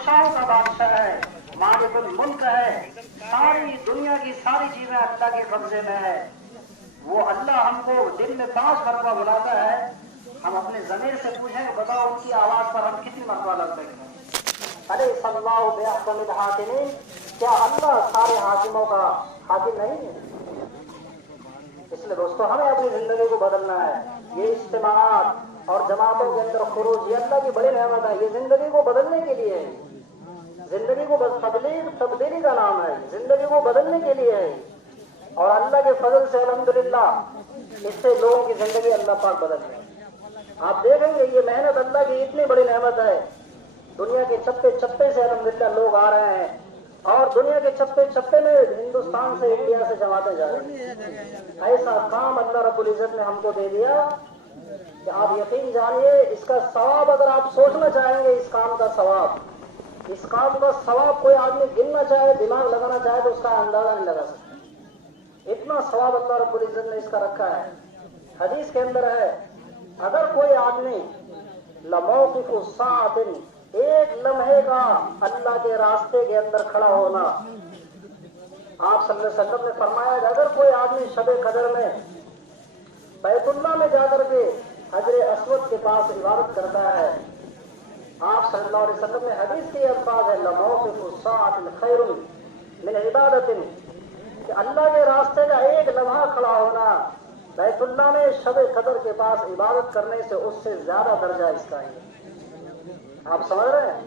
बादशाहों का बादशाह है, मालिकुल मुल्क है, सारी दुनिया की सारी चीजें अल्लाह के कब्जे में है। वो अल्लाह हमको दिन में 5 मरतबा बुलाता है। हम अपने जमीर से पूछें, बताओ उनकी आवाज पर हम कितनी मरतबा लग सकते हैं? अरे सल्लल्लाहु बिअहकमिल हाकिमीन, क्या अल्लाह सारे हाकिमों का हाकिम नहीं है? इसलिए दोस्तों हमें अपनी जिंदगी को बदलना है। ये इज्तिमाआत और जमातों के अंदर खुरूज, ये अल्लाह की बड़ी नेमत है। ये जिंदगी को बदलने के लिए है। जिंदगी को तब्दीली का नाम है, जिंदगी को बदलने के लिए है। और अल्लाह के फजल से अल्हम्दुलिल्लाह इससे लोगों की जिंदगी अल्लाह पाक बदल रहे। आप देखेंगे ये मेहनत अल्लाह की इतनी बड़ी नेमत है। दुनिया के चप्पे चप्पे से अल्हम्दुलिल्लाह लोग आ रहे हैं और दुनिया के चप्पे चप्पे में हिंदुस्तान से, इंडिया से जमाते जा रहे हैं। ऐसा काम अल्लाह रब्बुल इज्जत ने हमको दे दिया कि आप यकीन जानिए, इसका सवाब अगर आप सोचना चाहेंगे, इस काम का सवाब, इस काम का सवाब कोई आदमी गिनना चाहे, दिमाग लगाना चाहे तो उसका अंदाजा नहीं लगा सकता। इतना सवाब अल्लाह रब्बुल इज्जत ने इसका रखा है। हदीस के अंदर है, अगर कोई आदमी लमौक़िफ़ु साअतिन, एक लम्हे का अल्लाह के रास्ते के अंदर खड़ा होना। आप सल्लल्लाहु अलैहि वसल्लम ने फरमाया कि अगर कोई आदमी शबे कदर में बैतुल्लाह में जाकर के हजरे अस्वद के पास इबादत करता है, आप सल्लल्लाहु अलैहि वसल्लम ने हदीस के अल्फाज है, लमौक़िफ़ु साअतिन खैरुन मिन इबादतिन, कि अल्लाह के रास्ते का एक लम्हा खड़ा होना बैतुल्लाह में शबे कदर के पास इबादत करने से उससे ज्यादा दर्जा इसका है। आप समझ रहे हैं?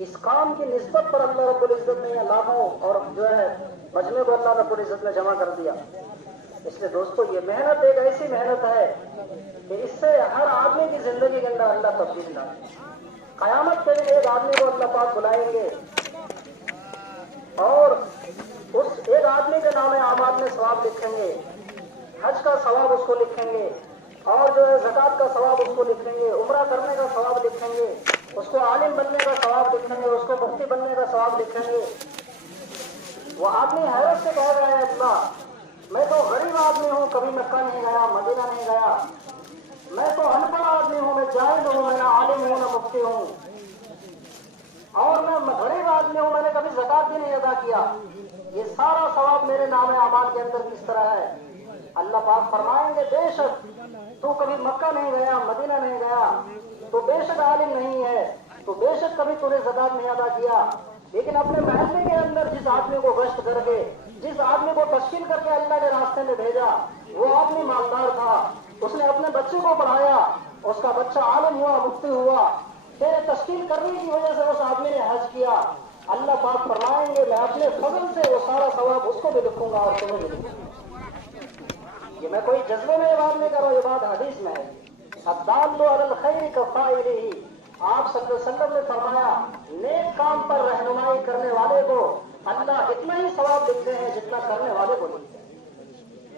इस काम की निस्बत पर अल्लाह रब्बुल इज्जत ने लाखों और जो है मजमे को अल्लाह रब्बुल इज्जत ने जमा कर दिया। इसलिए दोस्तों ये मेहनत एक ऐसी मेहनत है कि इससे हर आदमी की जिंदगी के अंदर अल्लाह तब्दील लाए। कयामत के दिन एक आदमी को अल्लाह पाक बुलाएंगे और उस एक आदमी के नाम आमाल में सवाब लिखेंगे, हज का सवाब उसको लिखेंगे और जो है ज़कात का सवाब उसको लिखेंगे, उम्रा करने का सवाब लिखेंगे, उसको आलिम बनने का सवाब लिखेंगे, उसको मुफ्ती बनने का सवाब लिखेंगे। वो आदमी हैरत से कह रहा है, अल्लाह मैं तो गरीब आदमी हूँ, कभी मक्का नहीं गया, मदीना नहीं गया, मैं तो अनपढ़ आदमी हूँ, मैं जाहिल हूँ, मैं ना आलिम हूँ ना मुफ्ती हूँ, और मैं गरीब आदमी हूँ, मैंने कभी ज़कात भी नहीं अदा किया। ये सारा सवाब मेरे नाम आमाल के अंदर किस तरह है? अल्लाह पाक फरमाएंगे, बेशक तू कभी मक्का नहीं गया, मदीना नहीं गया, तो बेशक आलिम नहीं है, तो बेशक कभी तूने ज़कात नहीं अदा किया, लेकिन अपने महल्ले के अंदर जिस आदमी को गश्त करके, जिस आदमी को तश्कील करके अल्लाह के रास्ते में भेजा, वो आदमी मालदार था, उसने अपने बच्चे को पढ़ाया, उसका बच्चा आलिम हुआ, मुफ्ती हुआ, तेरे तश्कील करने की वजह से उस आदमी ने हज किया। अल्लाह पाक फरमाएंगे, मैं अपने फजल से वो सारा सवाब उसको भी लिखूंगा और तुम्हें भी लिखूंगा। ये मैं कोई जज्बे में बात नहीं कर रहा हूँ, ये बात हदीस में है। अद्दाल्लु अलल खैरि कफ़ाइलिही, आप सल्लल्लाहु अलैहि वसल्लम ने फरमाया, नेक काम पर रहनुमाई करने वाले को अल्लाह इतना ही सवाब लिखते हैं जितना करने वाले को लिखते हैं।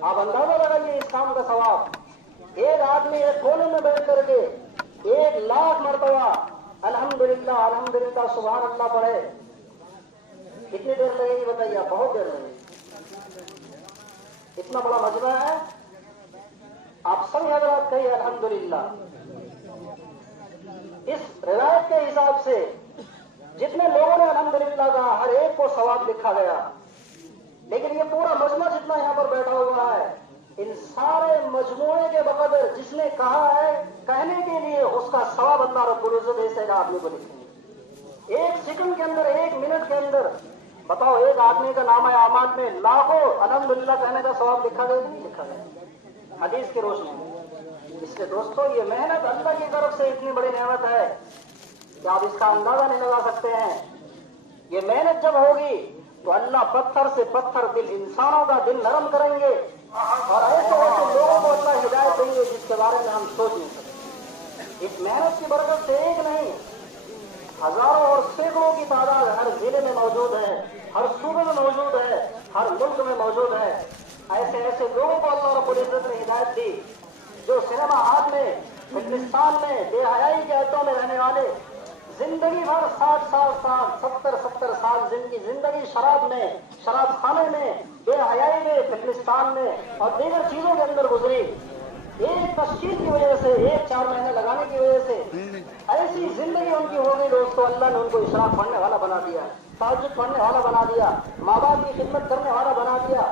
आप अंदाजा लगाइए इस काम का सवाब। एक आदमी एक कोने में बैठ करके 1,00,000 मरतबा अल्हम्दुलिल्लाह अल्हम्दुलिल्लाह सुभान अल्लाह पढ़े, कितनी देर लगेगी बताइए? बहुत देर लगेगी। इतना बड़ा मजमा है, आप सभी हजरात कहिए अल्हम्दुलिल्लाह। इस रिवायत के हिसाब से जितने लोगों ने अल्हम्दुलिल्लाह कहा, हर एक को सवाब लिखा गया। लेकिन ये पूरा मजमा जितना यहाँ पर बैठा हुआ है, इन सारे मजमूए के बकदर जिसने कहा है, कहने के लिए उसका सवाब अल्लाह रब्बुल इज्जत ऐसे आदमी को लिखेंगे। एक सेकंड के अंदर, एक मिनट के अंदर बताओ, एक आदमी का नाम है आमाल में लाखों अल्हम्दुलिल्लाह कहने का सवाब लिखा गया, नहीं लिखा गया? हदीस की रोशनी में। इसलिए दोस्तों ये मेहनत अल्लाह की तरफ से इतनी बड़ी नेमत है कि आप इसका अंदाजा नहीं लगा सकते हैं। ये मेहनत जब होगी तो अल्लाह पत्थर से पत्थर दिल, इंसानों का दिल नरम करेंगे और ऐसे ऐसे लोगों को अल्लाह हिदायत देंगे जिसके बारे में हम सोच नहीं सकते। इस मेहनत की बरकत से एक नहीं, हजारों और सैकड़ों की तादाद हर जिले में मौजूद है, हर सूबे में मौजूद है, हर मुल्क में मौजूद है। ऐसे ऐसे लोगों को अल्लाह रब्बुल इज्जत ने हिदायत दी जो सिनेमा हाल में, फिल्मिस्तान में, बेहयाई के अड्डों में रहने वाले, जिंदगी भर 60 साल 70 साल जिंदगी शराब में, शराब खाने में, बेहयाई में, फिल्मिस्तान में और दीगर चीजों के अंदर गुजरी। ایک تشکیل کی وجہ سے، ایک 4 مہینے لگانے کی وجہ سے ایسی زندگی ان کی ہو گئی دوستوں، اللہ نے ان کو اشراق پڑھنے والا بنا دیا، تہجد پڑھنے والا بنا دیا، ماں باپ کی خدمت کرنے والا بنا دیا.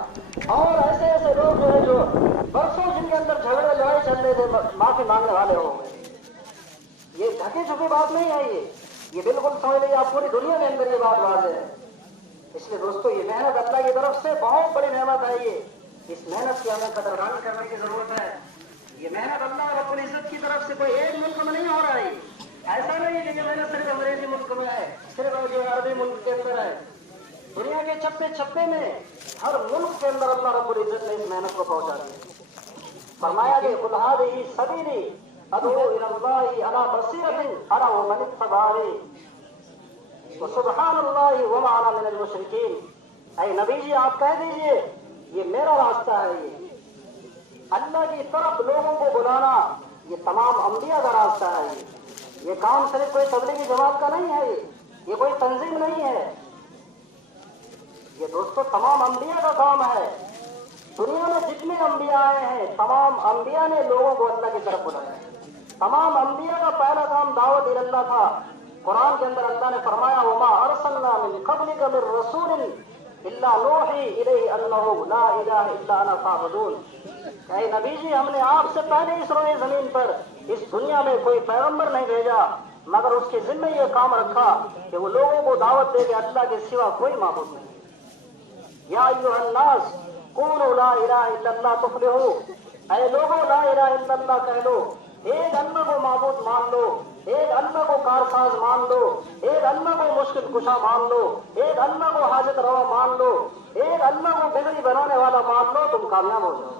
اور ایسے ایسے لوگ جو ہے جو برسوں جن کے اندر جھگڑے لڑائی چل رہے تھے معافی مانگنے والے ہو گئے. یہ ڈھکی چھپی بات نہیں ہے، یہ بالکل سمجھ لیجیے آپ پوری دنیا کے اندر یہ بات واضح ہے. اس لیے دوستو یہ محنت اللہ کی طرف سے بہت بڑی نعمت ہے. یہ اس محنت کی ہمیں قدردانی کرنے کی ضرورت ہے. یہ محنت اللہ رب العزت کی طرف سے کوئی ایک ملک میں نہیں ہو رہا ہے. ایسا نہیں ہے کہ یہ محنت صرف انگریزی ملک میں ہے، صرف جو عربی ملک کے اندر ہے. دنیا کے چپے چپے میں ہر ملک کے اندر اللہ رب العزت نے اس محنت کو پہنچا دیا. فرمایا کہ قل هذه سبیلی ادعو الی اللہ علی بصیرۃ انا ومن اتبعنی وسبحان اللہ وما انا من المشرکین. اے نبی جی آپ کہہ دیجئے یہ میرا راستہ ہے. یہ اللہ کی طرف لوگوں کو بلانا یہ تمام انبیاء کا راستہ ہے. یہ کام صرف کوئی تبلیغی جماعت کا نہیں ہے، یہ کوئی تنظیم نہیں ہے. یہ دوستو تمام انبیاء کا کام ہے. دنیا میں جتنے انبیاء آئے ہیں تمام انبیاء نے لوگوں کو اللہ کی طرف بلایا. تمام انبیاء کا پہلا کام دعوت الی اللہ تھا. قرآن کے اندر اللہ نے فرمایا وما ارسلنا من قبلک من رسول الا نوحی الیہ انہ لا الہ الا انا فاعبدون. اے نبی جی ہم نے آپ سے پہلے اس روئے زمین پر اس دنیا میں کوئی پیغمبر نہیں بھیجا مگر اس کے ذمہ یہ کام رکھا کہ وہ لوگوں کو دعوت دے کہ اللہ کے سوا کوئی معبود نہیں. یا ایھا الناس قولوا لا الہ الا اللہ تفلحوا. اے لوگوں لا الہ الا اللہ کہہ لو. ایک اللہ کو معبود مان لو، ایک اللہ کو کارساز مان لو، ایک اللہ کو مشکل کشا مان لو، ایک اللہ کو حاجت روا مان لو، ایک اللہ کو بگڑی بنانے والا مان لو، تم کامیاب ہو جاؤ.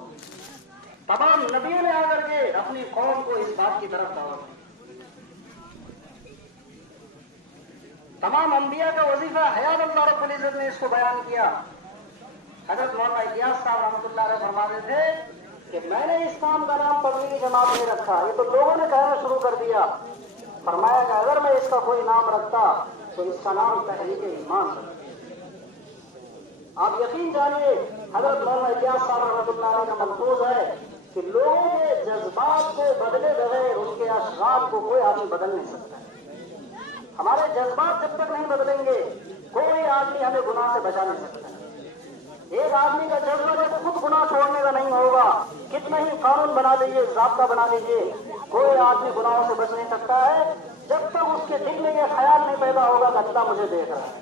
تمام نبیوں نے آ کر کے اپنی قوم کو اس بات کی طرف دعوت دی. تمام انبیاء کا وظیفہ حیات اللہ رب العزت نے اس کو بیان کیا. حضرت مولانا الیاس صاحب رحمۃ اللہ علیہ فرماتے تھے کہ میں نے اس کام کا نام تبلیغی جماعت نہیں رکھا، یہ تو لوگوں نے کہنا شروع کر دیا. فرمایا کہ اگر میں اس کا کوئی نام رکھتا تو اس کا نام تحریک ایمان رکھتا. آپ یقین جانیے حضرت مولانا الیاس صاحب رحمۃ اللہ علیہ کا ملفوظ ہے کہ لوگوں کے جذبات کو بدلے بغیر ان کے اشغال کو کوئی آدمی بدل نہیں سکتا. ہمارے جذبات جب تک نہیں بدلیں گے کوئی آدمی ہمیں گناہ سے بچا نہیں سکتا. ایک آدمی کا جذبہ جب خود گناہ چھوڑنے کا نہیں ہوگا کتنا ہی قانون بنا لیجیے، ضابطہ بنا لیجیے، کوئی آدمی گناہوں سے بچ نہیں سکتا ہے جب تک اس کے دل میں یہ خیال نہیں پیدا ہوگا کہ اللہ مجھے دیکھ رہا ہے.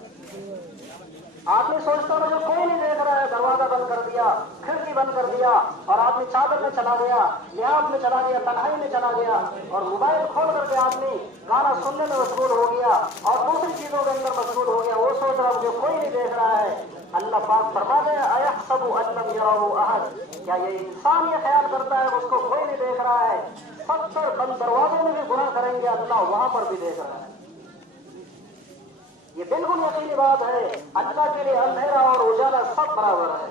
آدمی سوچتا مجھے کوئی نہیں دیکھ رہا ہے، دروازہ بند کر دیا، کھڑکی بند کر دیا اور آدمی چادر میں چلا گیا، لحاظ میں چلا گیا، تنہائی میں چلا گیا اور موبائل کھول کر کے آدمی گانا سننے میں مشغول ہو گیا اور دوسری چیزوں کے اندر مشغول ہو گیا. وہ سوچ رہا مجھے کوئی نہیں دیکھ رہا ہے. اللہ پاک فرما دے ایحسب ان لم یرہ احد. کیا یہ انسان یہ خیال کرتا ہے اس کو کوئی نہیں دیکھ رہا ہے؟ 70 بند دروازوں میں بھی گناہ کریں گے اللہ وہاں پر بھی دیکھ رہا ہے. یہ بالکل یقینی بات ہے. اللہ کے لیے اندھیرا اور اجالا سب برابر ہے.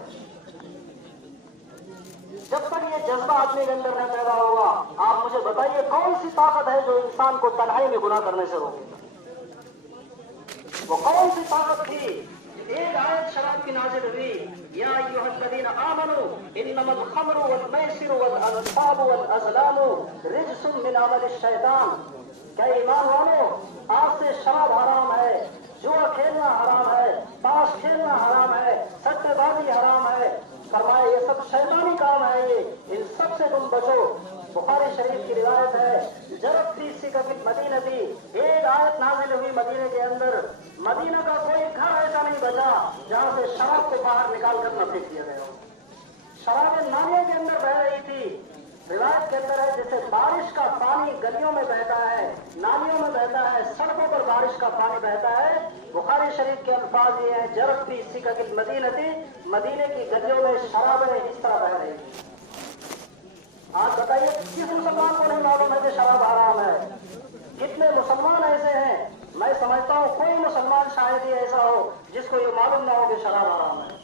جب تک یہ جذبہ آدمی کے اندر نہیں پیدا ہوگا آپ مجھے بتائیے کون سی طاقت ہے جو انسان کو تنہائی میں گناہ کرنے سے روکے گا؟ وہ کون سی طاقت تھی؟ ایک آیت شراب کی نازل ہوئی یا ایھا الذین آمنوا انما الخمر والمیسر والانصاب والازلام رجس من عمل الشیطان. کہ ایمان والو آج سے شراب حرام ہے، جوا کھیلنا حرام ہے، تاش کھیلنا حرام ہے، سٹے بازی حرام ہے. فرمایا یہ سب شیطانی کام ہے، یہ ان سب سے تم بچو. بخاری شریف کی روایت ہے جرب فی سکک المدینہ تھی. ایک آیت نازل ہوئی مدینے کے اندر، مدینہ کا کوئی گھر ایسا نہیں بچا جہاں سے شراب کو باہر نکال کر نہ پھینک دیا گیا. شراب نالیوں کے اندر بہ رہی تھی. روایت کے اندر ہے جیسے بارش کا پانی گلیوں میں بہتا ہے، نالیوں میں بہتا ہے، سڑکوں پر بارش کا پانی بہتا ہے. بخاری شریف کے الفاظ یہ ہیں جرب فی سکک المدینہ تھی. مدینے کی گلیوں میں شرابیں اس طرح بہ رہی تھی. آج بتائیے کس مسلمان کو نہیں معلوم ہے کہ شراب حرام ہے؟ کتنے مسلمان ایسے ہیں؟ میں سمجھتا ہوں کوئی مسلمان شاید ہی ایسا ہو جس کو یہ معلوم نہ ہو کہ شراب حرام ہے.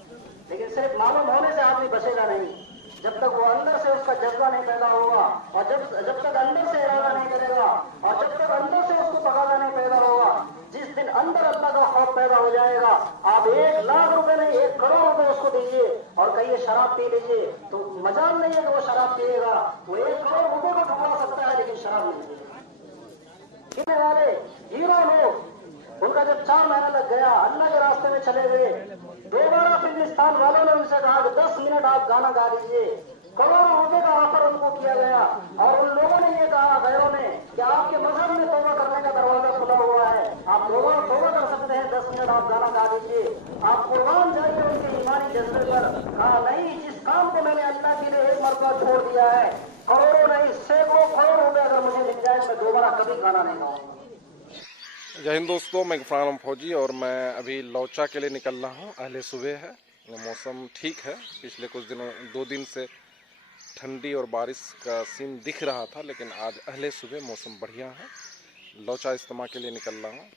لیکن صرف معلوم ہونے سے آدمی بچے گا نہیں. جب تک وہ اندر سے اس کا جذبہ نہیں پیدا ہوگا اور جب تک اندر سے ارادہ نہیں کرے گا اور جب تک اندر سے اس کو تقاضا نہیں پیدا ہوگا، جس دن اندر اللہ کا خوف पैदा हो जाएगा। आप 1,00,000 रुपए नहीं 1 करोड़ रुपए उसको दीजिए और कहिए शराब पी लीजिए, तो मजाल नहीं है कि वो शराब पिएगा। वो 1 करोड़ रुपए को ठुकरा सकता है लेकिन शराब नहीं पिएगा। पीने वाले हीरो लोग, उनका जब 4 महीना लग गया, अल्लाह के रास्ते में चले गए, दोबारा फिल्मिस्तान वालों ने उनसे कहा कि 10 मिनट आप गाना गा लीजिए। करोड़ों रुपए का ऑफर उनको किया गया और उन लोगों ने ये कहा, गैरों ने, कि आपके मजहब में तौबा करने का दरवाजा खुला हुआ है, आप तौबा कर सकते हैं, 10 मिनट आप गाना गा लीजिए। आप कुर्बान जाइए उनके ईमानी जज्बे पर। कहा नहीं, जिस काम को मैंने अल्लाह के लिए एक मरतबा छोड़ दिया है, करोड़ों नहीं सैकड़ों करोड़ रुपए अगर मुझे मिल जाए, मैं दोबारा कभी गाना नहीं गाऊंगा। जय हिंद दोस्तों, मैं गफरान फौजी और मैं अभी लौचा के लिए निकल रहा हूँ। अहले सुबह है, मौसम ठीक है। पिछले कुछ दिनों 2 दिन से ठंडी और बारिश का सीन दिख रहा था, लेकिन आज अहले सुबह मौसम बढ़िया है। लौचा इज्तिमा के लिए निकल रहा हूँ।